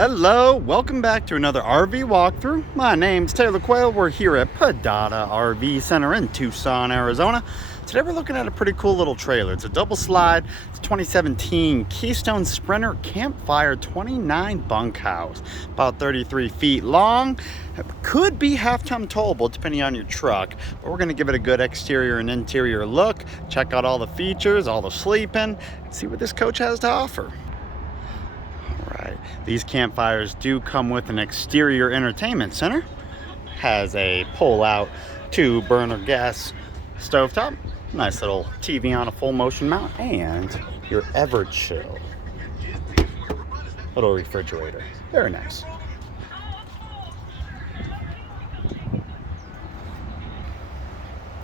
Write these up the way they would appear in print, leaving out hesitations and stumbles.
Hello, welcome back to another RV walkthrough. My name's Taylor Quayle. We're here at Padada RV Center in Tucson, Arizona. Today we're looking at a pretty cool little trailer. It's a double slide. It's a 2017 Keystone Sprinter Campfire 29 bunkhouse. About 33 feet long. It could be half-ton towable depending on your truck, but we're going to give it a good exterior and interior look. Check out all the features, all the sleeping, and see what this coach has to offer. Right. These campfires do come with an exterior entertainment center. Has a pull-out 2-burner gas stovetop, nice little TV on a full motion mount, and your ever chill little refrigerator. Very nice.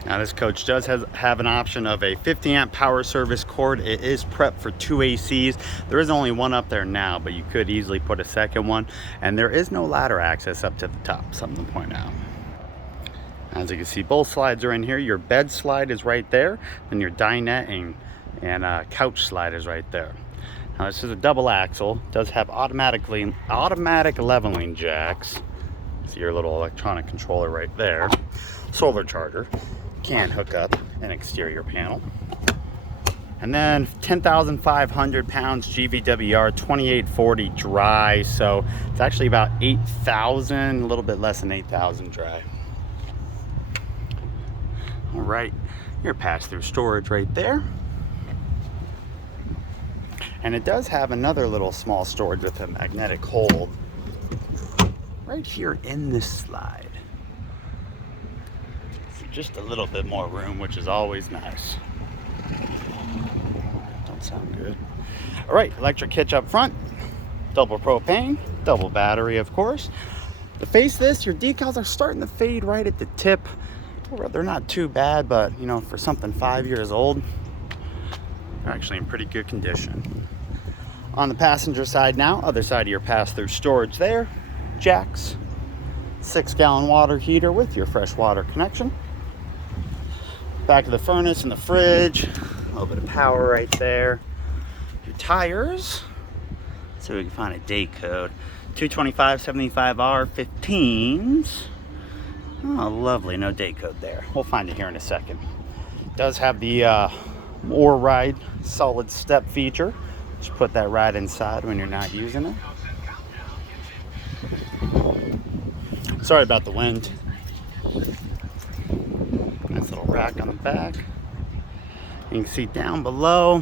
Now this coach does have an option of a 50 amp power service cord. It is prepped for 2 ACs. There is only one up there now, but you could easily put a second one. And there is no ladder access up to the top, something to point out. As you can see, both slides are in here. Your bed slide is right there, and your dinette and couch slide is right there. Now this is a double axle. It does have automatic leveling jacks. See your little electronic controller right there. Solar charger. Can hook up an exterior panel, and then 10,500 pounds GVWR 2840 dry, so it's actually about 8,000, a little bit less than 8,000 dry. All right, your pass-through storage right there, and it does have another little small storage with a magnetic hold right here in this slide. Just a little bit more room, which is always nice. Don't sound good. All right, electric hitch up front, double propane, double battery, of course. To face this, your decals are starting to fade right at the tip. They're not too bad, but you know, for something 5 years old, they're actually in pretty good condition. On the passenger side now, other side of your pass-through storage there, jacks, 6-gallon water heater with your fresh water connection. Back of the furnace and the fridge, a little bit of power right there. Your tires, so we can find a date code. 225/75R 15s. Oh, lovely, no date code there. We'll find it here in a second. It does have the Or Ride solid step feature. Just put that right inside when you're not using it. Sorry about the wind. Nice little rack on the back. You can see down below,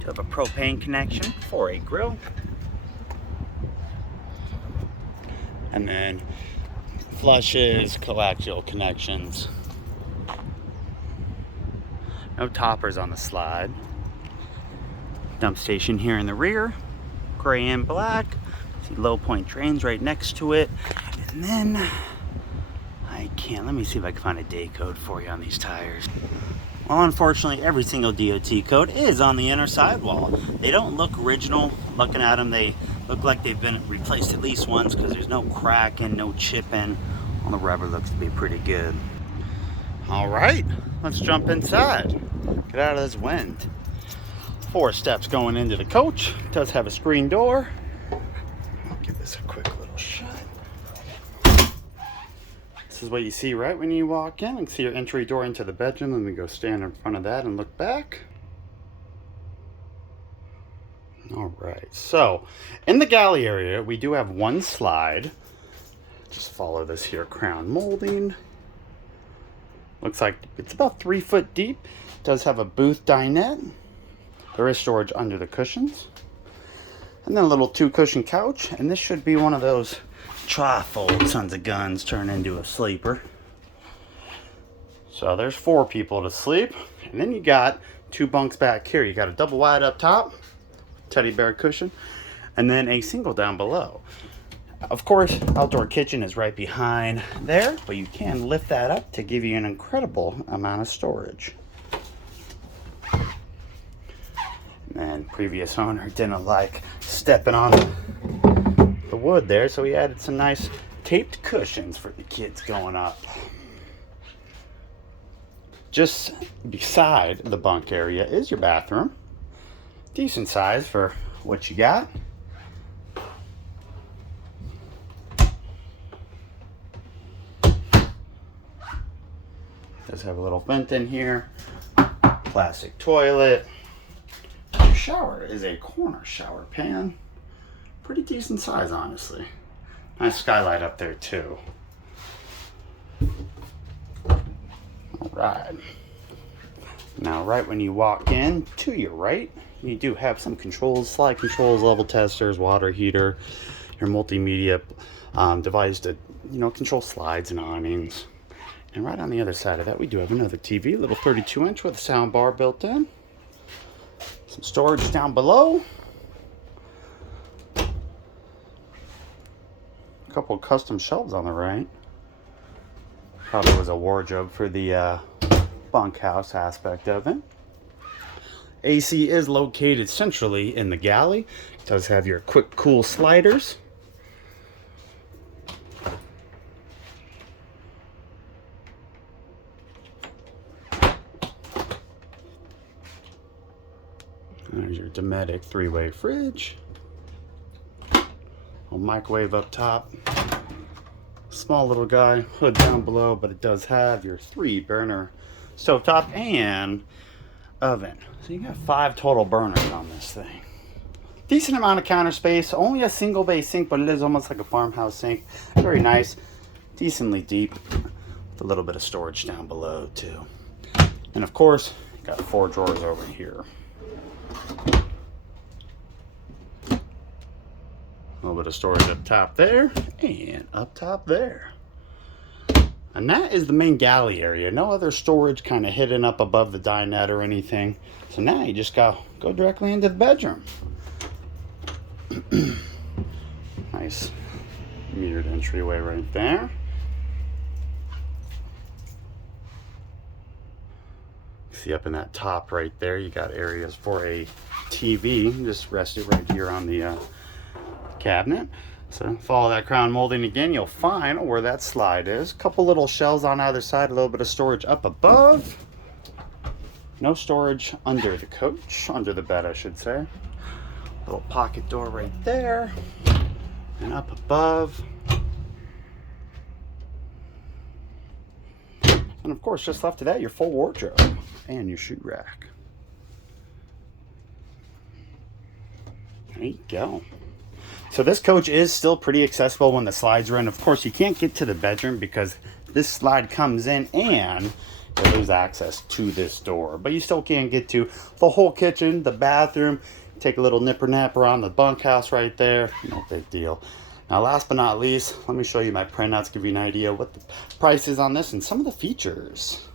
you have a propane connection for a grill. And then flushes, coaxial connections. No toppers on the slide. Dump station here in the rear, gray and black. See low point drains right next to it. And then let me see if I can find a day code for you on these tires. Well, unfortunately, every single DOT code is on the inner sidewall. They don't look original. Looking at them, they look like they've been replaced at least once because there's no cracking, no chipping. All the rubber looks to be pretty good. All right, let's jump inside. Get out of this wind. 4 steps going into the coach. It does have a screen door. I'll give this a quick little shot. This is what you see right when you walk in. You can see your entry door into the bedroom. Let me go stand in front of that and look back. All right, so in the galley area, we do have one slide. Just follow this here crown molding. Looks like it's about 3 foot deep. It does have a booth dinette. There is storage under the cushions. And then a little 2-cushion couch. And this should be one of those tri-fold sons of guns turn into a sleeper. So there's 4 people to sleep. And then you got 2 bunks back here. You got a double wide up top, teddy bear cushion, and then a single down below. Of course, outdoor kitchen is right behind there, but you can lift that up to give you an incredible amount of storage. And previous owner didn't like stepping on the wood there, so he added some nice taped cushions for the kids going up. Just beside the bunk area is your bathroom. Decent size for what you got. Does have a little vent in here. Plastic toilet. Your shower is a corner shower pan. Pretty decent size, honestly. Nice skylight up there too. All right. Now, right when you walk in, to your right, you do have some controls, slide controls, level testers, water heater, your multimedia device to, control slides and awnings. And right on the other side of that, we do have another TV, a little 32-inch with a sound bar built in. Some storage down below. A couple of custom shelves on the right. Probably was a wardrobe for the bunkhouse aspect of it. AC is located centrally in the galley. It does have your quick cool sliders. There's your Dometic 3-way fridge. A microwave up top. Small little guy, hood down below, but it does have your 3-burner stovetop and oven. So you got 5 total burners on this thing. Decent amount of counter space. Only a single bay sink, but it is almost like a farmhouse sink. Very nice. Decently deep. With a little bit of storage down below too. And of course, got 4 drawers over here. A little bit of storage up top there and up top there. And that is the main galley area. No other storage kind of hidden up above the dinette or anything. So now you just go directly into the bedroom. Nice metered entryway right there. See up in that top right there, you got areas for a TV. Just rest it right here on the cabinet. So follow that crown molding again, you'll find where that slide is. A couple little shelves on either side, a little bit of storage up above. No storage under the coach, under the bed I should say. Little pocket door right there. And up above. And of course, just left of that, your full wardrobe and your shoe rack. There you go. So this coach is still pretty accessible when the slides are in. Of course, you can't get to the bedroom because this slide comes in and you lose access to this door. But you still can get to the whole kitchen, the bathroom. Take a little nipper napper on the bunkhouse right there. No big deal. Now, last but not least, let me show you my printouts, give you an idea what the price is on this and some of the features.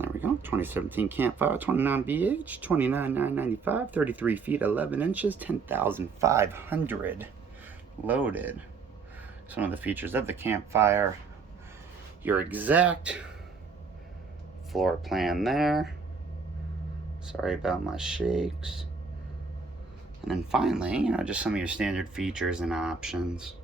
There we go, 2017 Campfire 29BH, $29,995, 33 feet, 11 inches, 10,500 loaded. Some of the features of the Campfire, your exact floor plan there. Sorry about my shakes. And then finally, just some of your standard features and options.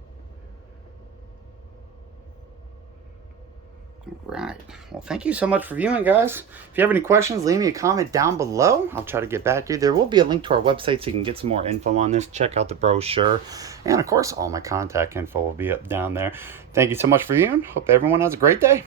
All right. Well, thank you so much for viewing, guys. If you have any questions, leave me a comment down below. I'll try to get back to you. There will be a link to our website so you can get some more info on this. Check out the brochure. And of course, all my contact info will be up down there. Thank you so much for viewing. Hope everyone has a great day.